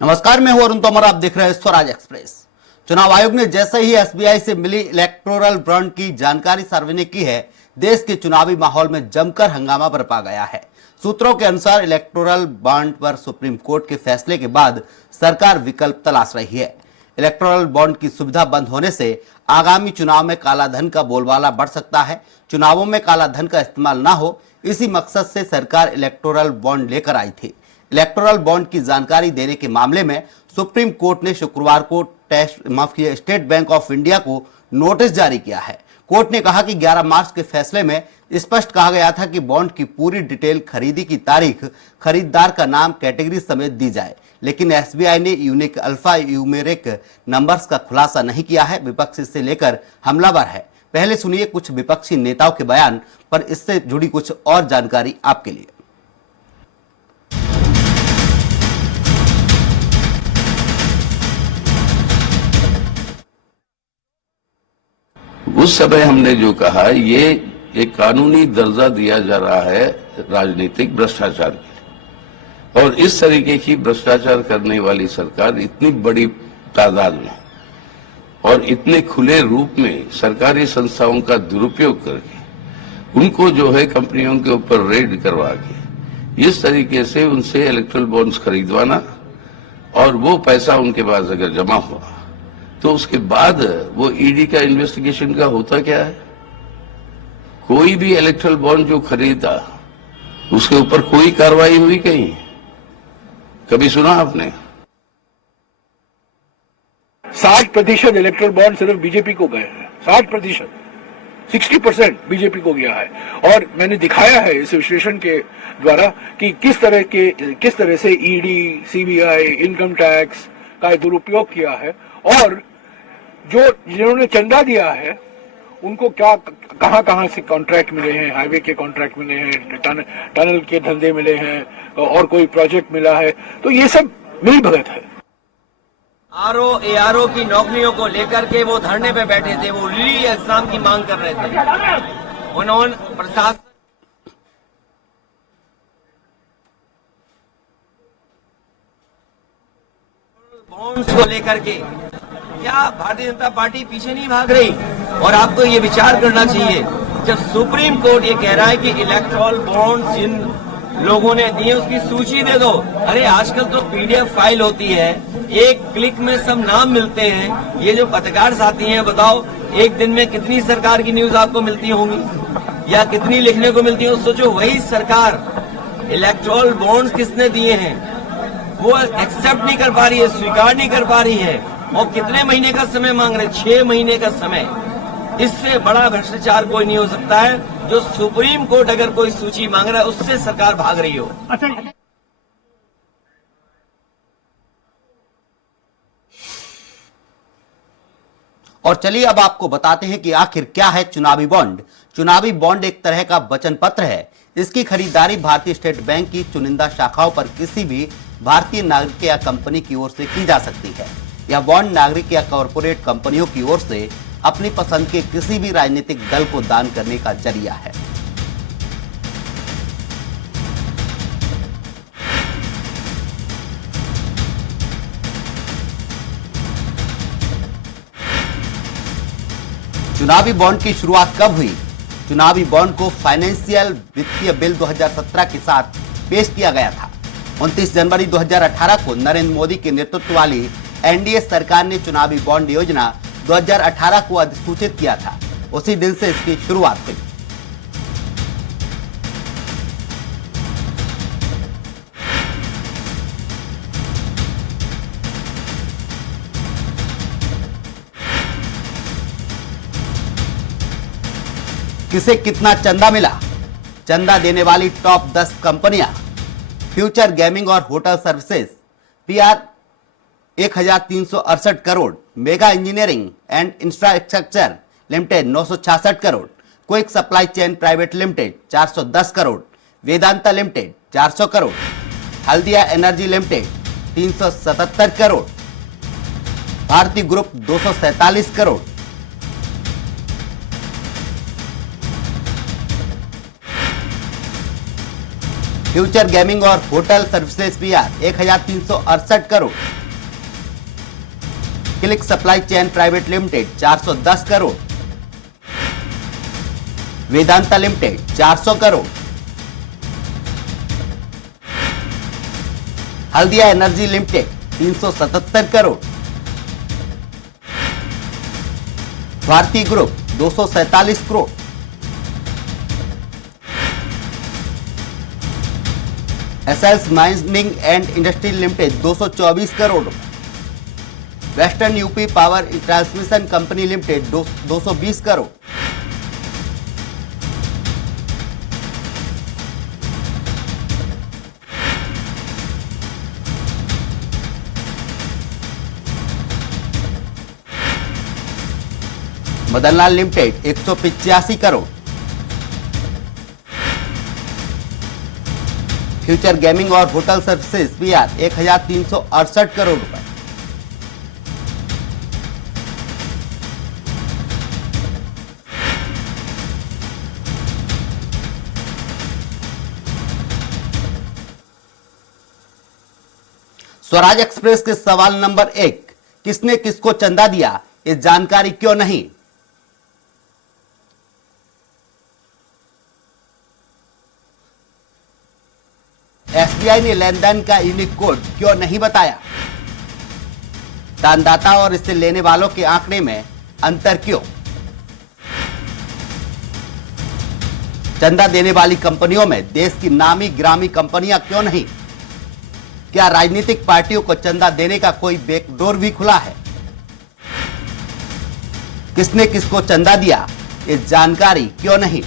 नमस्कार, मैं हूं अरुण तोमर। आप देख रहे हैं स्वराज एक्सप्रेस। चुनाव आयोग ने जैसे ही एसबीआई से मिली इलेक्टोरल बॉन्ड की जानकारी सार्वजनिक की है, देश के चुनावी माहौल में जमकर हंगामा बरपा गया है। सूत्रों के अनुसार इलेक्टोरल बॉन्ड पर सुप्रीम कोर्ट के फैसले के बाद सरकार विकल्प तलाश रही है। इलेक्टोरल बॉन्ड की सुविधा बंद होने से आगामी चुनाव में कालाधन का बोलबाला बढ़ सकता है। चुनावों में कालाधन का इस्तेमाल न हो, इसी मकसद से सरकार इलेक्टोरल बॉन्ड लेकर आई थी। इलेक्टोरल बॉन्ड की जानकारी देने के मामले में सुप्रीम कोर्ट ने शुक्रवार को स्टेट बैंक ऑफ इंडिया को नोटिस जारी किया है। कोर्ट ने कहा कि 11 मार्च के फैसले में स्पष्ट कहा गया था कि बॉन्ड की पूरी डिटेल, खरीदी की तारीख, खरीदार का नाम, कैटेगरी समेत दी जाए, लेकिन एसबीआई ने यूनिक अल्फा यूमेरिक नंबर्स का खुलासा नहीं किया है। विपक्ष इससे लेकर हमलावर है। पहले सुनिए कुछ विपक्षी नेताओं के बयान, पर इससे जुड़ी कुछ और जानकारी आपके लिए। उस समय हमने जो कहा, ये एक कानूनी दर्जा दिया जा रहा है राजनीतिक भ्रष्टाचार के लिए, और इस तरीके की भ्रष्टाचार करने वाली सरकार इतनी बड़ी तादाद में और इतने खुले रूप में सरकारी संस्थाओं का दुरुपयोग करके उनको जो है कंपनियों के ऊपर रेड करवा के इस तरीके से उनसे इलेक्ट्रल बॉन्ड्स खरीदवाना, और वो पैसा उनके पास अगर जमा हुआ तो उसके बाद वो ईडी का इन्वेस्टिगेशन का होता क्या है। कोई भी इलेक्ट्रल बॉन्ड जो खरीदा उसके ऊपर कोई कार्रवाई हुई कहीं? कभी सुना आपने? 60% इलेक्ट्रल बॉन्ड सिर्फ बीजेपी को गए हैं। 60%, 60% बीजेपी को गया है। और मैंने दिखाया है इस विश्लेषण के द्वारा कि किस तरह से ईडी, सीबीआई, इनकम टैक्स का दुरुपयोग किया है, और जिन्होंने चंदा दिया है उनको कहां से कॉन्ट्रैक्ट मिले हैं। हाईवे के कॉन्ट्रैक्ट मिले हैं, टनल के धंधे मिले हैं, और कोई प्रोजेक्ट मिला है। तो ये सब मिल भगत है। आरओ एआरओ की नौकरियों को लेकर के वो धरने पे बैठे थे, वो री एग्जाम की मांग कर रहे थे। उन्होंने प्रशासन बॉन्ड्स को लेकर के, क्या भारतीय जनता पार्टी पीछे नहीं भाग रही? और आपको ये विचार करना चाहिए, जब सुप्रीम कोर्ट ये कह रहा है कि इलेक्टोरल बॉन्ड्स जिन लोगों ने दिए उसकी सूची दे दो। अरे आजकल तो पीडीएफ फाइल होती है, एक क्लिक में सब नाम मिलते हैं। ये जो पत्रकार साथी हैं, बताओ एक दिन में कितनी सरकार की न्यूज आपको मिलती होंगी या कितनी लिखने को मिलती हो? सोचो, वही सरकार इलेक्टोरल बॉन्ड्स किसने दिए हैं वो एक्सेप्ट नहीं कर पा रही है, स्वीकार नहीं कर पा रही है, और कितने महीने का समय मांग रहे? 6 महीने का समय। इससे बड़ा भ्रष्टाचार कोई नहीं हो सकता है। जो सुप्रीम कोर्ट अगर कोई सूची मांग रहा है उससे सरकार भाग रही हो। और चलिए अब आपको बताते हैं कि आखिर क्या है चुनावी बॉन्ड। चुनावी बॉन्ड एक तरह का वचन पत्र है। इसकी खरीदारी भारतीय स्टेट बैंक की चुनिंदा शाखाओं पर किसी भी भारतीय नागरिक या कंपनी की ओर से की जा सकती है। यह बॉन्ड नागरिक या कॉरपोरेट कंपनियों की ओर से अपनी पसंद के किसी भी राजनीतिक दल को दान करने का जरिया है। चुनावी बॉन्ड की शुरुआत कब हुई? चुनावी बॉन्ड को फाइनेंशियल वित्तीय बिल 2017 के साथ पेश किया गया था। 29 जनवरी 2018 को नरेंद्र मोदी के नेतृत्व वाली एनडीए सरकार ने चुनावी बॉन्ड योजना 2018 को अधिसूचित किया था। उसी दिन से इसकी शुरुआत हुई। किसे कितना चंदा मिला? चंदा देने वाली टॉप 10 कंपनियां: फ्यूचर गेमिंग और hotel services, PR 1368 crore, mega engineering and infrastructure limited 966 crore, quick supply chain private limited 410 crore, Vedanta limited 400 crore, Haldia energy limited 377 crore, Bharti group 247 crore, future gaming और hotel services PR 1368 crore. Click supply chain private limited 410 crore. Vedanta limited 400 crore. Haldia energy limited 377 crore. Bharti group 247 crore. एसएल्स mining and industry limited 224 crore. Western UP power transmission company limited 220 crore. Madanlal limited 185 crore. Future gaming और hotel services PR 1368 crore रुपए। Swaraj express के सवाल number 1, किसने किसको चंदा दिया, ये जानकारी क्यों नहीं? SBI ने लेन देन का यूनिक कोड क्यों नहीं बताया? दानदाता और इसे लेने वालों के आंकड़े में अंतर क्यों? चंदा देने वाली कंपनियों में देश की नामी ग्रामी कंपनियां क्यों नहीं? क्या राजनीतिक पार्टियों को चंदा देने का कोई बैकडोर भी खुला है? किसने किसको चंदा दिया, ये जानकारी क्यों नहीं?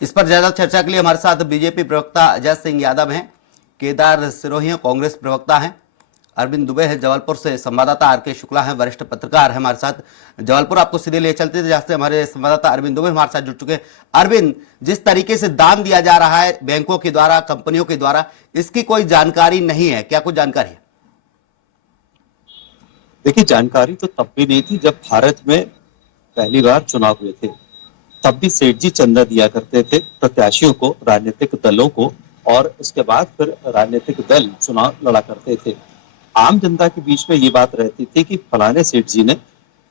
इस पर ज्यादा चर्चा के लिए हमारे साथ बीजेपी प्रवक्ता अजय सिंह यादव हैं, केदार सिरोही हैं, कांग्रेस प्रवक्ता हैं, अरविंद दुबे है जबलपुर से, संवाददाता आर के शुक्ला है, वरिष्ठ पत्रकार है हमारे साथ जबलपुर। आपको सीधे ले चलते थे जहां से हमारे संवाददाता अरविंद दुबे हमारे साथ जुड़ चुके हैं। अरविंद, जिस तरीके से दान दिया जा रहा है बैंकों के द्वारा, कंपनियों के द्वारा, इसकी कोई जानकारी नहीं है, क्या कुछ जानकारी है? देखिए, जानकारी तो तब भी नहीं थी जब भारत में पहली बार चुनाव हुए थे। तब भी सेठ जी चंदा दिया करते थे प्रत्याशियों को, राजनीतिक दलों को, और उसके बाद फिर राजनीतिक दल चुनाव लड़ा करते थे। आम जनता के बीच में ये बात रहती थी कि फलाने सेठ जी ने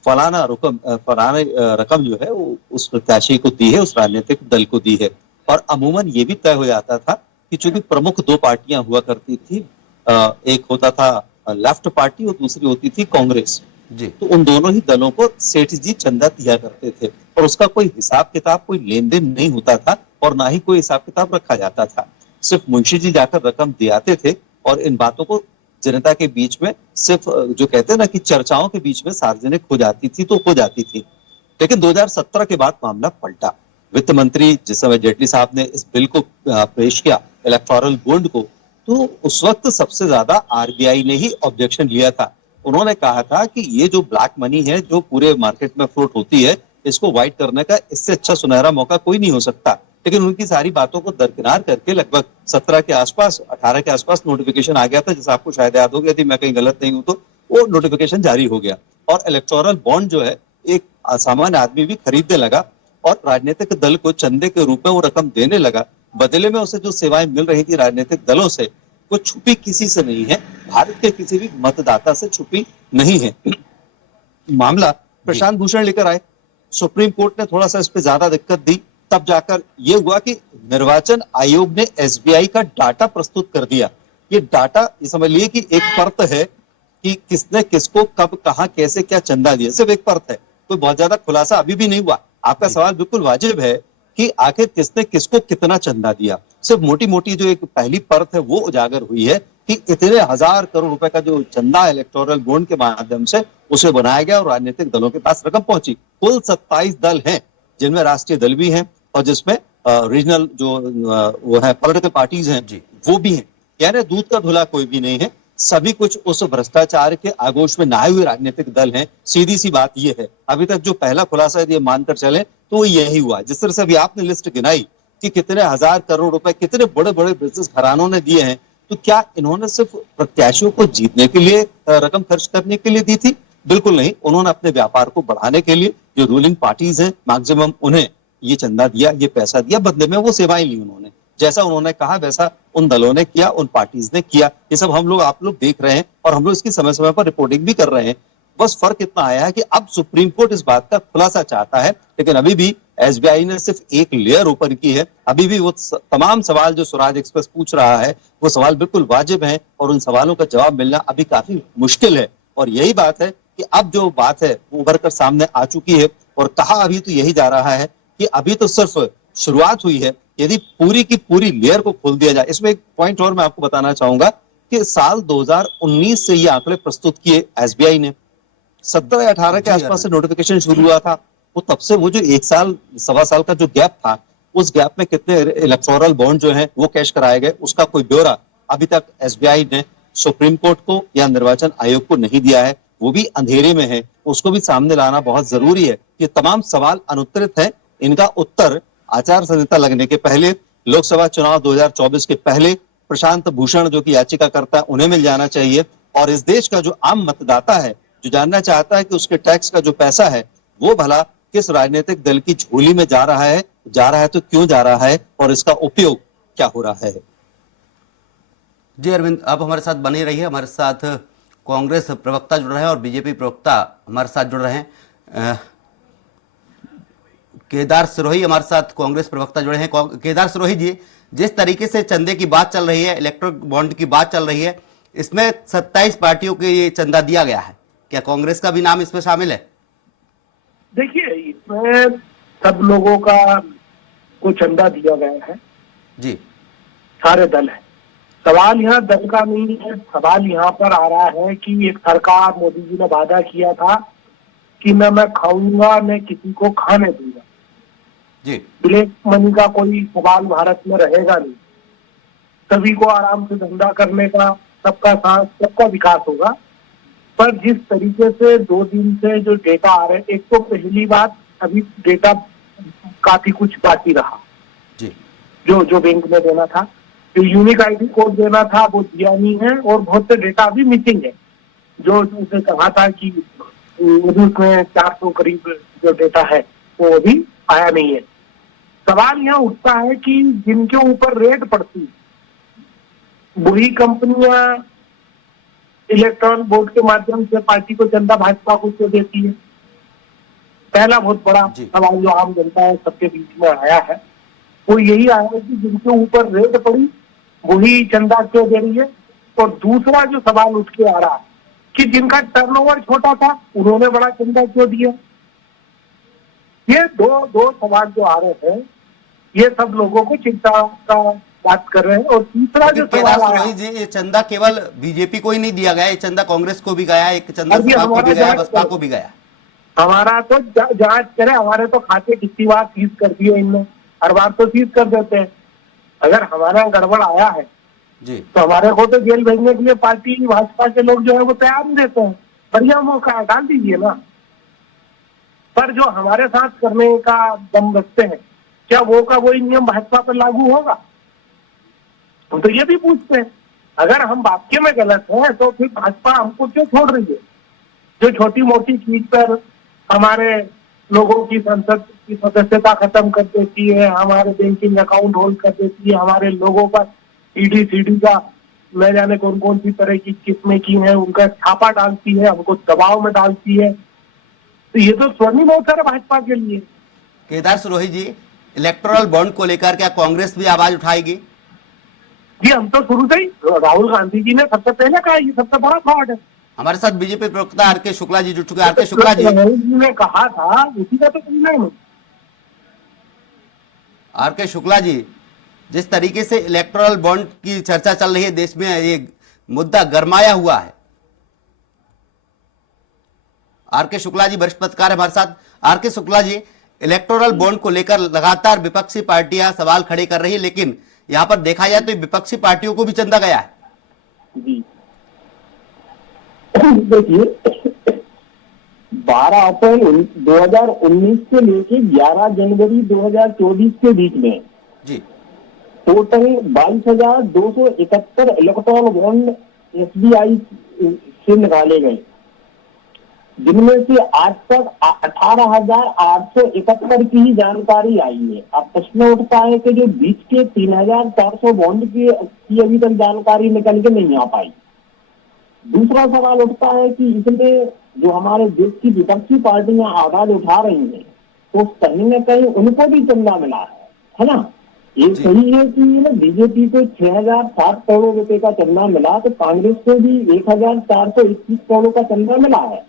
फलाना रकम जो है वो उस प्रत्याशी को दी है, उस राजनीतिक दल को दी है। और अमूमन ये भी तय हो जाता था कि चूंकि प्रमुख दो पार्टियां हुआ करती थी, एक होता था लेफ्ट पार्टी और दूसरी होती थी कांग्रेस जी, तो उन दोनों ही दलों को सेठ जी चंदा दिया करते थे और उसका कोई हिसाब किताब, कोई लेन देन नहीं होता था और ना ही कोई हिसाब किताब रखा जाता था। सिर्फ मुंशी जी जाकर रकम दे आते थे और इन बातों को जनता के बीच में सिर्फ जो कहते हैं ना कि चर्चाओं के बीच में सार्वजनिक हो जाती थी तो हो जाती थी। लेकिन 2017 के बाद मामला पलटा। वित्त मंत्री जिस समय जेटली साहब ने इस बिल को पेश किया, इलेक्टोरल बॉन्ड को, तो उस वक्त सबसे ज्यादा आरबीआई ने ही ऑब्जेक्शन लिया था। उन्होंने कहा था कि ये जो ब्लैक मनी है जो पूरे मार्केट में फ्लोट होती है, इसको वाइट करने का इससे अच्छा सुनहरा मौका कोई नहीं हो सकता। लेकिन उनकी सारी बातों को दरकिनार करके लगभग 17 के आसपास, 18 के आसपास नोटिफिकेशन आ गया था, जैसे आपको शायद याद हो गया थी, मैं कहीं गलत नहीं हूं तो वो नोटिफिकेशन जारी हो गया और इलेक्टोरल बॉन्ड जो है एक सामान्य आदमी भी खरीदने लगा और राजनीतिक दल को चंदे के रूप में वो रकम देने लगा। बदले में उसे जो सेवाएं मिल रही थी राजनीतिक दलों से, वो छुपी किसी से नहीं है, भारत के किसी भी मतदाता से छुपी नहीं है। मामला प्रशांत भूषण लेकर आए, सुप्रीम कोर्ट ने थोड़ा सा इस पे ज्यादा दिक्कत दी, तब जाकर ये हुआ कि निर्वाचन आयोग ने एसबीआई का डाटा प्रस्तुत कर दिया। ये डाटा, ये समझ लिए कि एक परत है कि किसने किसको कब कहां कैसे क्या चंदा दिया, सिर्फ एक परत है, कोई बहुत ज्यादा खुलासा अभी भी नहीं हुआ। आपका सवाल बिल्कुल वाजिब है कि आखिर किसने किसको कितना चंदा दिया। सिर्फ मोटी मोटी जो एक पहली परत है वो उजागर हुई है कि इतने 1000 करोड़ रुपए का जो चंदा इलेक्टोरल बॉन्ड के माध्यम से उसे बनाया गया और राजनीतिक दलों के पास रकम पहुंची। कुल 27 दल हैं जिनमें राष्ट्रीय दल भी हैं और जिसमें रीजनल जो वो है पॉलिटिकल पार्टीज हैं वो भी हैं। यानी दूध का धुला कोई भी नहीं है। सभी कुछ उस भ्रष्टाचार के आगोश में नहाए हुए राजनीतिक दल हैं। सीधी सी बात यह है, अभी तक जो पहला खुलासा यदि मानकर चले तो वो यही हुआ। जिस तरह से अभी आपने लिस्ट गिनाई कि कितने हजार करोड़ रुपए कितने बड़े बड़े बिजनेस घरानों ने दिए हैं, तो क्या इन्होंने सिर्फ प्रत्याशियों को जीतने के लिए रकम खर्च करने के लिए दी थी? बिल्कुल नहीं। उन्होंने अपने व्यापार को बढ़ाने के लिए जो रूलिंग पार्टीज हैं मैक्सिमम उन्हें ये चंदा दिया, ये पैसा दिया, बदले में वो सेवाएं ली उन्होंने। जैसा उन्होंने कहा वैसा उन दलों ने किया, उन पार्टीज ने किया। ये सब हम लोग आप लोग देख रहे हैं और हम लोग इसकी समय समय पर रिपोर्टिंग भी कर रहे हैं। बस फर्क इतना आया है कि अब सुप्रीम कोर्ट इस बात का खुलासा चाहता है, लेकिन अभी भी एसबीआई ने सिर्फ एक लेयर ऊपर की है। अभी भी वो तमाम सवाल जो स्वराज एक्सप्रेस पूछ रहा है वो सवाल बिल्कुल वाजिब है और उन सवालों का जवाब मिलना अभी काफी मुश्किल है। और यही बात है कि अब जो बात है वो उभर कर सामने आ चुकी है और कहा अभी तो यही जा रहा है कि अभी तो सिर्फ शुरुआत हुई है। यदि पूरी की पूरी लेयर को खोल दिया जाए, इसमें एक पॉइंट और मैं आपको बताना चाहूंगा कि साल 2019 से ये आंकड़े प्रस्तुत किए एसबीआई ने। 17-18 के आसपास से नोटिफिकेशन शुरू हुआ था। वो तब से वो जो एक साल सवा साल का जो गैप था, उस गैप में कितने इलेक्टोरल बॉन्ड जो है वो कैश कराए गए, उसका कोई ब्यौरा अभी तक एसबीआई ने सुप्रीम कोर्ट को या निर्वाचन आयोग को नहीं दिया है। वो भी अंधेरे में है, उसको भी सामने लाना बहुत जरूरी है। ये तमाम सवाल अनुत्तरित है, इनका उत्तर आचार संहिता लगने के पहले, लोकसभा चुनाव 2024 के पहले प्रशांत भूषण जो कि याचिका करता है उन्हें मिल जाना चाहिए। और इस देश का जो आम मतदाता है जो जानना चाहता है कि उसके टैक्स का जो पैसा है वो भला किस राजनीतिक दल की झोली में जा रहा है तो क्यों जा रहा है और इसका उपयोग क्या हो रहा है। जी अरविंद, आप हमारे साथ बने रहिए। हमारे साथ कांग्रेस प्रवक्ता जुड़ रहे हैं और बीजेपी प्रवक्ता हमारे साथ जुड़ रहे हैं। केदार सिरोही हमारे साथ कांग्रेस प्रवक्ता जुड़े हैं। केदार सिरोही जी, जिस तरीके से चंदे की बात चल रही है, इलेक्ट्रल बॉन्ड की बात चल रही है, इसमें 27 पार्टियों को ये चंदा दिया गया है, क्या कांग्रेस का भी नाम इसमें शामिल है? देखिए, इसमें सब लोगों का को चंदा दिया गया है जी, सारे दल है। सवाल यहाँ दल का नहीं है, सवाल यहाँ पर आ रहा है कि एक सरकार, मोदी जी ने वादा किया था कि न मैं खाऊंगा न किसी को खाने दूंगा जी। ब्लैक मनी का कोई सवाल भारत में रहेगा नहीं, सभी को आराम से धंधा करने का, सबका साथ, सबका विकास होगा। पर जिस तरीके से 2 दिन से जो डेटा आ रहे हैं, एक तो पहली बात अभी डेटा काफी कुछ बाकी रहा जी, जो बैंक में देना था, जो यूनिक आईडी कोड देना था वो दिया नहीं है और बहुत से डेटा अभी मिसिंग है। जो उसे कहा था कि उसमें 400 करीब जो डेटा है वो अभी आया नहीं है। सवाल यहाँ उठता है कि जिनके ऊपर रेट पड़ती वही कंपनियां इलेक्ट्रॉन बोर्ड के माध्यम से पार्टी को चंदा भाजपा को क्यों देती है। पहला बहुत बड़ा सवाल जो आम जनता है सबके बीच में आया है वो यही आया है कि जिनके ऊपर रेट पड़ी वही चंदा क्यों दे रही है। और दूसरा जो सवाल उठ के आ रहा है कि जिनका टर्नओवर छोटा था उन्होंने बड़ा चंदा क्यों दिया। ये दो सवाल जो आ रहे हैं ये सब लोगों को चिंता का बात कर रहे हैं। और तीसरा जो सवाल आ रहा है, ये चंदा केवल बीजेपी को ही नहीं दिया गया, ये चंदा कांग्रेस को भी गया, एक चंदा सपा को भी गया, बसपा को भी गया। हमारा तो जांच करे, हमारे तो खाते कितनी बार सीज कर दिए इनने, हर बार तो सीज कर देते हैं। अगर हमारा गड़बड़ आया है जी तो हमारे को तो जेल भेजने के लिए पार्टी भाजपा के लोग जो है वो तैयार नहीं देते हैं। बढ़िया मौका डाल दीजिए ना। पर जो हमारे साथ करने का दम रखते हैं, क्या वो का वही नियम भाजपा पर लागू होगा? हम तो ये भी पूछते हैं, अगर हम वाक्य में गलत हैं तो फिर भाजपा हमको क्यों छोड़ रही है? जो छोटी मोटी चीज पर हमारे लोगों की संसद की सदस्यता खत्म कर देती है, हमारे बैंकिंग अकाउंट होल्ड कर देती है, हमारे लोगों पर ईडी सीडी का न जाने कौन कौन सी तरह की किस्में की है उनका छापा डालती है, हमको दबाव में डालती है। तो ये तो स्वर्णिम अवसर है भाजपा के लिए। केदार सिरोही जी, इलेक्टोरल बॉन्ड को लेकर क्या कांग्रेस भी आवाज उठाएगी? जी, हम तो शुरू से ही, राहुल गांधी जी ने सबसे पहले कहा ये सबसे बड़ा फ्रॉड है। हमारे साथ बीजेपी प्रवक्ता आर के शुक्ला जी जुड़ चुके हैं। आर के शुक्ला जी, राहुल जी ने कहा था, उसी का तो नहीं। आर के शुक्ला जी, जिस तरीके से इलेक्टोरल बॉन्ड की चर्चा चल रही है देश में, ये मुद्दा गरमाया हुआ है। आर के शुक्ला जी वरिष्ठ पत्रकार हमारे साथ। आर के शुक्ला जी, इलेक्टोरल बॉन्ड को लेकर लगातार विपक्षी पार्टियां सवाल खड़े कर रही है, लेकिन यहां पर देखा जाए तो विपक्षी पार्टियों को भी चंदा गया है। जी, देखिए 12 अप्रैल 2019 से लेके 11 जनवरी 2024 के बीच में जी टोटल 22,271 इलेक्ट्रॉन बॉन्ड एसबीआई से निकाले गए, जिनमें से आज तक 18,871 की ही जानकारी आई है। अब प्रश्न उठता है कि जो बीच के 3,400 बॉन्ड की अभी तक जानकारी निकल के नहीं आ पाई। दूसरा सवाल उठता है कि इसमें जो हमारे देश की विपक्षी पार्टियां आवाज उठा रही हैं, तो कहीं न कहीं उनको भी चंदा मिला है ना। ये सही है कि बीजेपी को 6,060 करोड़ रुपए का चंदा मिला, तो कांग्रेस को भी 1,421 करोड़ का चंदा मिला है।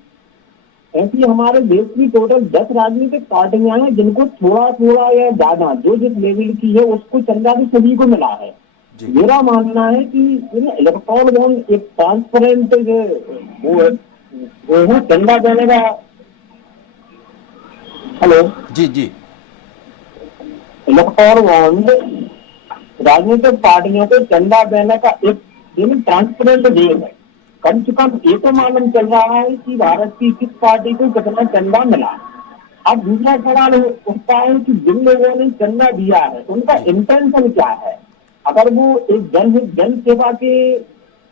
ऐसी हमारे देश की टोटल 10 राजनीतिक पार्टियां हैं जिनको थोड़ा थोड़ा या ज्यादा जो जिस लेवल की है उसको चंदा भी सभी को मिला है। मेरा मानना है कि इलेक्ट्रॉन बॉन्ड एक ट्रांसपेरेंट वो है, चंदा देने का। हेलो जी जी इलेक्ट्रॉन बॉन्ड राजनीतिक पार्टियों को चंदा देने का एक ट्रांसपेरेंट वे है। कम से कम ये तो मालूम चल रहा है कि भारत की किस पार्टी को कितना चंदा मिला। अब दूसरा सवाल उठता है कि जिन लोगों ने चंदा दिया है उनका इंटेंशन क्या है। अगर वो एक जन सेवा के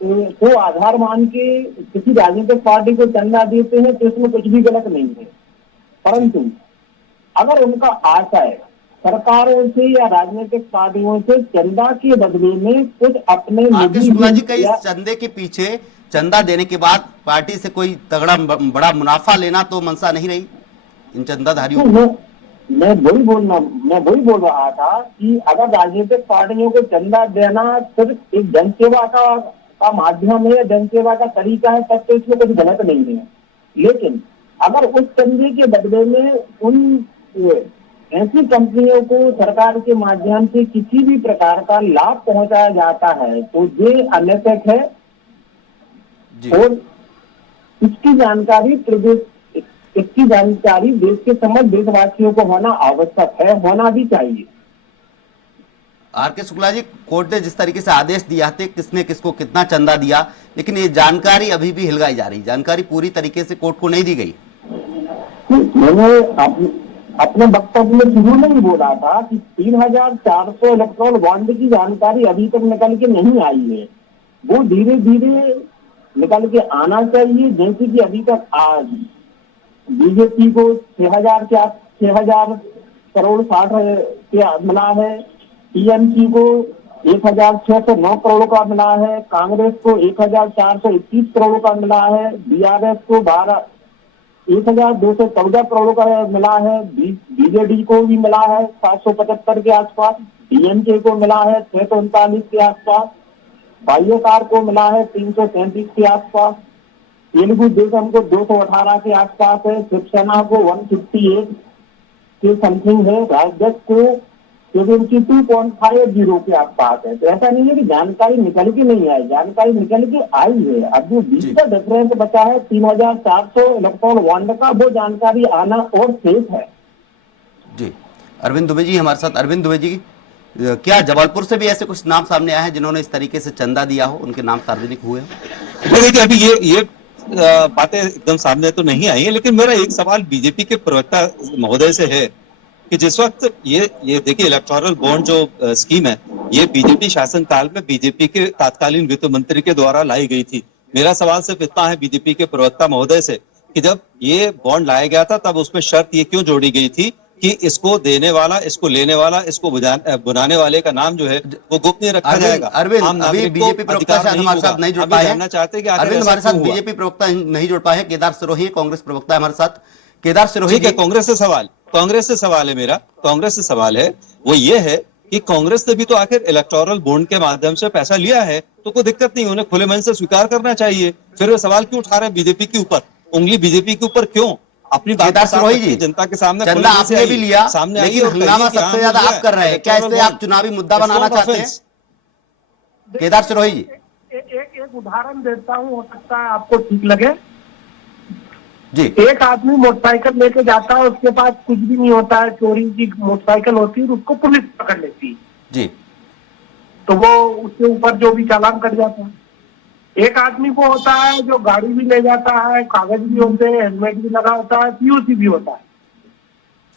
को आधार मान के किसी राजनीतिक पार्टी को चंदा देते हैं तो इसमें कुछ भी गलत नहीं है, परंतु अगर उनका आशय सरकारों से या राजनीतिक पार्टियों से चंदा के बदले में कुछ अपने आरके शुक्ला जी का इस चंदे के पीछे, चंदा देने के बाद पार्टी से कोई तगड़ा बड़ा मुनाफा लेना तो मंशा नहीं रही इन चंदाधारियों को? मैं वही बोल रहा था कि अगर राजनीतिक पार्टियों को चंदा देना सिर्फ एक जनसेवा का माध्यम है या जनसेवा का तरीका है तब तो इसमें कुछ गलत नहीं है। लेकिन अगर उस चंदे के बदले में उन ऐसी कंपनियों को सरकार के माध्यम से किसी भी प्रकार का लाभ पहुंचाया जाता है तो ये अनैतिक है और इसकी जानकारी देश के समस्त देशवासियों को होना आवश्यक है, होना भी चाहिए। आरके शुक्ला जी, कोर्ट ने जिस तरीके से आदेश दिया थे किसने किसको कितना चंदा दिया, लेकिन ये जानकारी अभी भी हिलगाई जा रही, जानकारी पूरी तरीके से कोर्ट को नहीं दी गई। मैंने अपने वक्तव्य में शुरू में ही बोला था कि 3,400 इलेक्ट्रॉन बॉन्ड की जानकारी अभी तक निकल के नहीं आई है, वो धीरे धीरे निकल के आना चाहिए। जैसे कि अभी तक आज बीजेपी को 6,000 करोड़ 60 मिला है, टीएमसी को 1,609 करोड़ का मिला है, कांग्रेस को 1,421 करोड़ का मिला है, बीआरएस को 1,214 करोड़ का मिला है, बीजेडी को भी मिला है 775 के आसपास, डीएमके को मिला है 639 के आसपास, वाईएसआर को मिला है 333 के आसपास, तेलुगु देशम को 218 के आसपास है, शिवसेना को 158 के समथिंग है, राजद को 72.50 के आसपास है। तो ऐसा नहीं है कि जानकारी निकल के नहीं आई, जानकारी निकल के आई है। अब जो बीच का डिफरेंस बचा है 3,400 इलेक्ट्रॉन बॉन्ड का, वो जानकारी आना और शेष है। जी अरविंद दुबे जी हमारे साथ। अरविंद दुबे जी, क्या जबलपुर से भी ऐसे कुछ नाम सामने आए हैं जिन्होंने इस तरीके से चंदा दिया हो, उनके नाम सार्वजनिक हुए हो? देखिए अभी ये बातें एकदम सामने तो नहीं आई है, लेकिन मेरा एक सवाल बीजेपी के प्रवक्ता महोदय से है कि जिस वक्त ये देखिए इलेक्टोरल बॉन्ड जो स्कीम है ये बीजेपी शासनकाल में बीजेपी के तत्कालीन वित्त मंत्री के द्वारा लाई गई थी। मेरा सवाल सिर्फ इतना है बीजेपी के प्रवक्ता महोदय से कि जब ये बॉन्ड लाया गया था तब उसमें शर्त ये क्यों जोड़ी गई थी कि इसको देने वाला, इसको लेने वाला, इसको बुनाने वाले का नाम जो है वो गोपनीय रखा जाएगा। अरविंद, अभी बीजेपी प्रवक्ता शायद हमारे साथ नहीं जुड़ पाए हैं। चाहते कि अरविंद हमारे साथ बीजेपी प्रवक्ता नहीं जुड़ पाए हैं। केदार सिरोही कांग्रेस प्रवक्ता हमारे साथ। केदार सिरोही, कांग्रेस से सवाल है मेरा, कांग्रेस से सवाल है वो ये है कि कांग्रेस ने भी तो आखिर इलेक्टोरल बॉन्ड के माध्यम से पैसा लिया है, तो कोई दिक्कत नहीं, उन्हें खुले मन से स्वीकार करना चाहिए। फिर वो सवाल क्यों उठा रहे हैं बीजेपी के ऊपर, उंगली बीजेपी के ऊपर क्यों? अपनी बात जी जनता के सामने चंदा आपने भी लिया, लेकिन हंगामा सबसे ज्यादा आप कर रहे हैं। क्या इससे आप चुनावी मुद्दा बनाना चाहते हैं? केदार सिरोही जी, एक उदाहरण देता हूँ, हो सकता है आपको ठीक लगे जी। एक आदमी मोटरसाइकिल लेके जाता है, उसके पास कुछ भी नहीं होता है, चोरी की मोटरसाइकिल होती है, उसको पुलिस पकड़ लेती है जी, तो वो उसके ऊपर जो भी चालान कट जाता है। एक आदमी को होता है जो गाड़ी भी ले जाता है, कागज भी होते हैं, हेलमेट भी लगा होता है, पीयूसी भी होता है,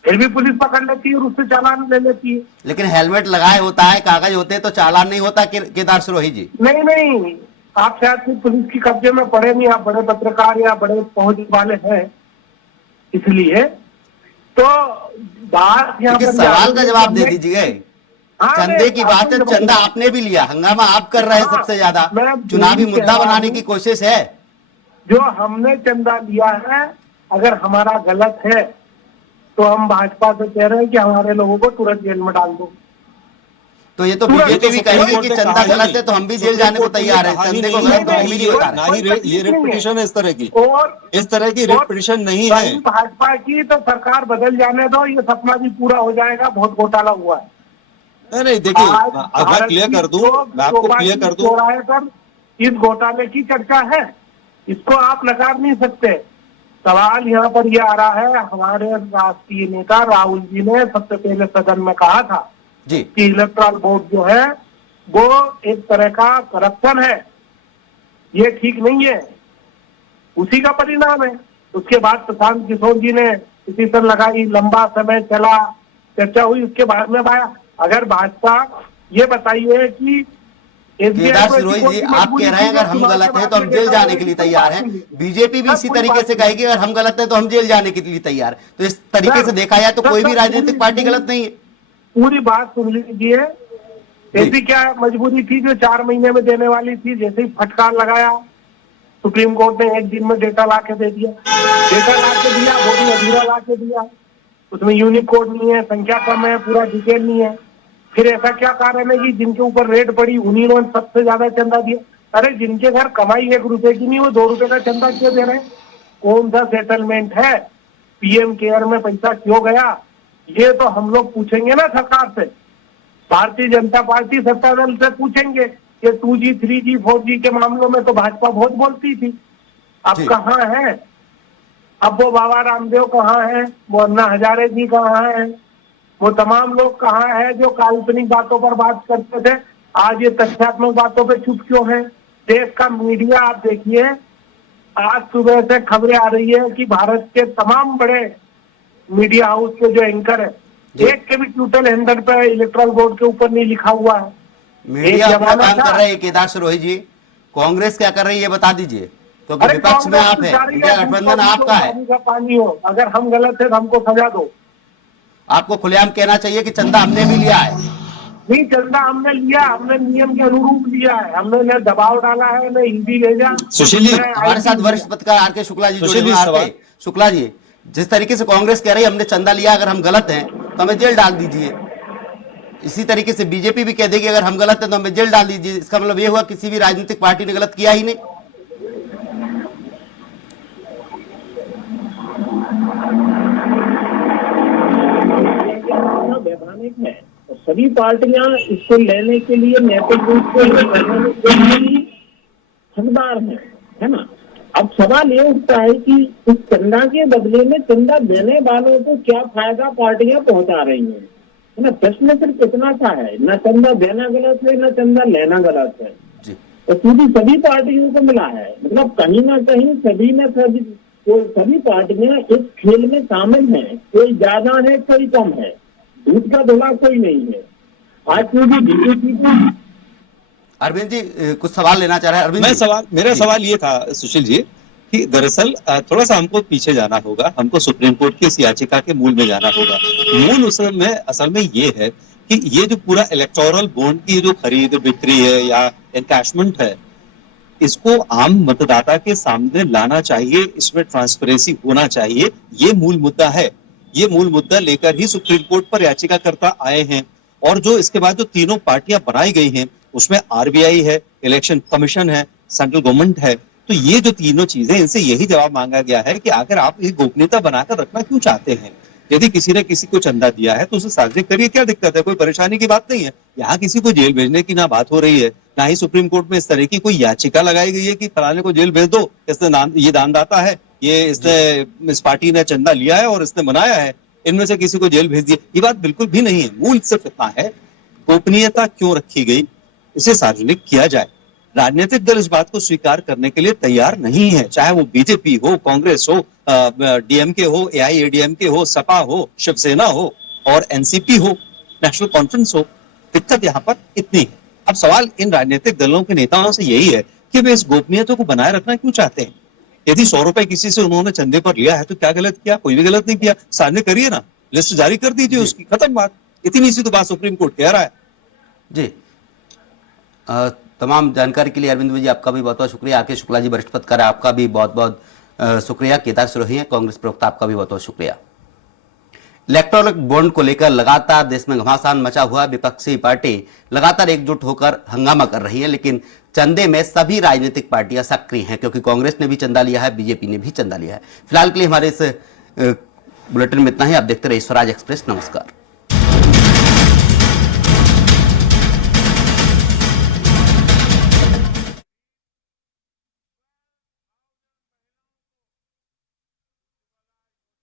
फिर भी पुलिस पकड़ लेती है और उससे चालान ले लेती है। लेकिन हेलमेट लगाए होता है, कागज होते हैं तो चालान नहीं होता केदार सिरोही जी। नहीं, आप शायद फिर पुलिस की कब्जे में पड़े नहीं, आप बड़े पत्रकार या बड़े पहुंच वाले हैं, इसलिए तो बात यहाँ पर सवाल का जवाब दे दीजिए। हाँ, चंदे की बात है, चंदा आपने भी लिया, हंगामा आप कर रहे हैं सबसे ज्यादा, चुनावी मुद्दा बनाने की कोशिश है। जो हमने चंदा लिया है, अगर हमारा गलत है तो हम भाजपा से कह रहे हैं कि हमारे लोगों को तुरंत जेल में डाल दो। तो ये तो बीजेपी भी कहेगी कि चंदा गलत है तो हम भी जेल जाने को तैयार है, चंदे को गलत तो हम भी नहीं बता रहे। ये रिट पिटीशन है इस तरह की, और इस तरह की रिट पिटीशन नहीं है भाजपा की, तो सरकार बदल जाने दो, ये सपना भी पूरा हो जाएगा, बहुत घोटाला हुआ है। नहीं देखिए, अगर क्लियर कर दूं, मैं आपको क्लियर कर दूं, पर इस घोटाले की चर्चा है, इसको आप नकार नहीं सकते। सवाल यहाँ पर यह आ रहा है, हमारे राष्ट्रीय नेता राहुल जी ने सबसे पहले सदन में कहा था जी कि इलेक्ट्रल बोर्ड जो है वो एक तरह का करप्शन है, ये ठीक नहीं है, उसी का परिणाम है। उसके बाद प्रशांत किशोर जी ने पिटीशन लगाई, लंबा समय चला, चर्चा हुई, उसके बाद में आया। अगर भाजपा ये बताइए कि केदार सिरोही जी, आप कह रहे हैं अगर हम गलत हैं तो हम जेल जाने के लिए तैयार हैं, बीजेपी भी इसी तरीके से कहेगी अगर हम गलत हैं तो हम जेल जाने के लिए तैयार। तो इस तरीके से देखा जाए तो कोई भी राजनीतिक पार्टी गलत नहीं है। पूरी बात सुन लीजिए, ऐसी क्या मजबूरी थी जो 4 महीने में देने वाली थी, जैसे ही फटकार लगाया सुप्रीम कोर्ट ने 1 दिन में डेटा ला के दे दिया, डेटा ला के दिया, वो भी अधूरा ला के दिया, उसमें यूनिक कोड नहीं है, संख्या कम है, पूरा डिटेल नहीं है। फिर ऐसा क्या कारण है कि जिनके ऊपर रेड पड़ी उन्हीं ने सबसे ज्यादा चंदा दिया? अरे जिनके घर कमाई 1 रुपए की नहीं, वो 2 रुपए का चंदा क्यों दे रहे हैं? कौन सा सेटलमेंट है? पीएम केयर में पैसा क्यों गया? ये तो हम लोग पूछेंगे ना सरकार से, भारतीय जनता पार्टी सत्ता दल से पूछेंगे। ये 2G, 3G, 4G के मामलों में तो भाजपा बहुत बोलती थी, अब कहाँ है? अब वो बाबा रामदेव कहाँ है? वो अन्ना हजारे जी कहाँ है? वो तमाम लोग कहाँ है जो काल्पनिक बातों पर बात करते थे? आज ये तथ्यात्मक बातों पे चुप क्यों है? देश का मीडिया आप देखिए, आज सुबह से खबरें आ रही है कि भारत के तमाम बड़े मीडिया हाउस के जो एंकर है, एक के भी ट्विटर हैंडल पे इलेक्ट्रल बोर्ड के ऊपर नहीं लिखा हुआ है। मीडिया अपना काम कर रहे हैं केदार सिरोही जी, कांग्रेस क्या कर रही है ये बता दीजिए, क्योंकि विपक्ष में आप है, इंडिया गठबंधन आपका है। पानी हो, अगर हम गलत है तो हमको सजा दो। आपको खुलेआम कहना चाहिए कि चंदा हमने भी लिया है। नहीं, चंदा हमने लिया, हमने नियम के अनुरूप लिया है, हमने न दबाव डाला है, न हिंदी ले जा। सुशील जी, हमारे साथ वरिष्ठ पत्रकार आर के शुक्ला जी जुड़े हुए हैं। आर के शुक्ला जी, जिस तरीके से कांग्रेस कह रही है हमने चंदा लिया, अगर हम गलत हैं तो हमें जेल डाल दीजिए, इसी तरीके से बीजेपी भी कह देगी अगर हम गलत हैं तो हमें जेल डाल दीजिए। इसका मतलब ये हुआ किसी भी राजनीतिक पार्टी ने गलत किया ही नहीं। वैधानिक है, तो सभी पार्टियां इसको लेने के लिए नैतिक रूप से हकदार है ना। अब सवाल ये उठता है कि इस चंदा के बदले में चंदा देने वालों को क्या फायदा पार्टियां पहुंचा रही हैं, है ना। प्रश्न सिर्फ इतना सा है, न चंदा देना गलत है, न चंदा लेना गलत है, तो सभी पार्टियों को मिला है। मतलब कहीं ना कहीं सभी पार्टियां इस खेल में शामिल हैं, कोई ज्यादा है कोई कम है, दूध का धुला कोई नहीं है। आज क्योंकि बीजेपी को अरविंद जी कुछ सवाल लेना चाह रहे हैं। अरविंद मेरा सवाल ये था सुशील जी कि दरअसल थोड़ा सा हमको पीछे जाना होगा, हमको सुप्रीम कोर्ट की इस याचिका के मूल में जाना होगा। मूल असल में ये है कि ये जो पूरा इलेक्टोरल बॉन्ड की जो खरीद बिक्री है या एनकैशमेंट है, इसको आम मतदाता के सामने लाना चाहिए, इसमें ट्रांसपेरेंसी होना चाहिए, ये मूल मुद्दा है। ये मूल मुद्दा लेकर ही सुप्रीम कोर्ट पर याचिकाकर्ता आए हैं। और जो इसके बाद जो तीनों पार्टियां बनाई गई हैं, उसमें आरबीआई है, इलेक्शन कमीशन है, सेंट्रल गवर्नमेंट है, तो ये जो तीनों चीजें, इनसे यही जवाब मांगा गया है कि आखिर आप ये गोपनीयता बनाकर रखना क्यों चाहते हैं? यदि किसी ने किसी को चंदा दिया है तो उसे सार्वजनिक करिए, क्या दिक्कत है? कोई परेशानी की बात नहीं है। यहाँ किसी को जेल भेजने की ना बात हो रही है, ना ही सुप्रीम कोर्ट में इस तरह की कोई याचिका लगाई गई है कि फलाने को जेल भेज दो, इसने ये दानदाता है, इस पार्टी ने चंदा लिया है और इसने मनाया है, इनमें से किसी को जेल भेज दिया। ये बात बिल्कुल भी नहीं है। मूल सिर्फ इतना है, गोपनीयता क्यों रखी गई, इसे सार्वजनिक किया जाए। राजनीतिक दल इस बात को स्वीकार करने के लिए तैयार नहीं है, चाहे वो बीजेपी हो, कांग्रेस हो, डीएमके हो, एआईएडीएमके हो, सपा हो, शिवसेना हो और एनसीपी हो, नेशनल कॉन्फ्रेंस हो। दिक्कत यहाँ पर इतनी है। अब सवाल इन राजनीतिक दलों के नेताओं से यही है कि वे इस गोपनीयता को बनाए रखना क्यों चाहते हैं। यदि 100 रुपए किसी से उन्होंने चंदे पर लिया है तो क्या गलत किया? कोई भी गलत नहीं किया। सामने करिए ना, लिस्ट जारी कर दीजिए उसकी, खत्म बात। इतनी सी तो बात सुप्रीम कोर्ट कह रहा है। जी, तमाम जानकारी के लिए अरविंद जी आपका भी बहुत बहुत शुक्रिया। आके शुक्ला जी वरिष्ठ पत्रकार आपका भी बहुत बहुत शुक्रिया। केदार सिरोही हैं कांग्रेस प्रवक्ता, आपका भी बहुत बहुत शुक्रिया। इलेक्टोरल बॉन्ड को लेकर लगातार देश में घमासान मचा हुआ, विपक्षी पार्टी लगातार एकजुट होकर हंगामा कर रही है, लेकिन चंदे में सभी राजनीतिक पार्टियां सक्रिय हैं क्योंकि कांग्रेस ने भी चंदा लिया है, बीजेपी ने भी चंदा लिया है। फिलहाल के लिए हमारे इस बुलेटिन में इतना ही। आप देखते रहिए स्वराज एक्सप्रेस। नमस्कार।